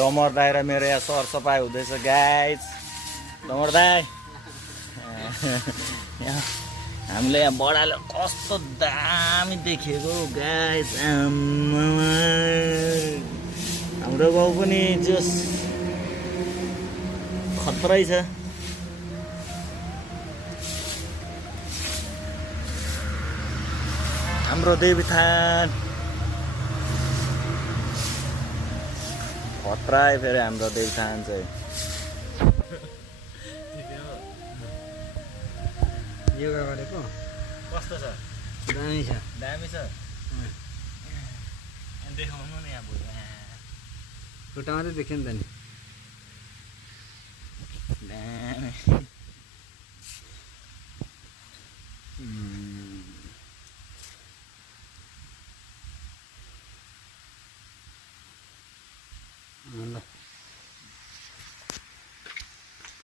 डमर दाइ र मेरो यहाँ सरसफाइ हुँदैछ गाइज। डमर दाइ यहाँ हामीले यहाँ बडाले कस्तो दामी देखेको गाइज। हाम्रो गाउँ पनि जस खत्रै छ। हाम्रो देवीथान खतरा फेरि हाम्रो देवीथान चाहिँ। योगा गरेको कस्तो छ? दामी छ। दामी छ। देखाउनु नि यहाँ भुइँ खुट्टा मात्रै देख्यो नि त नि। दामी।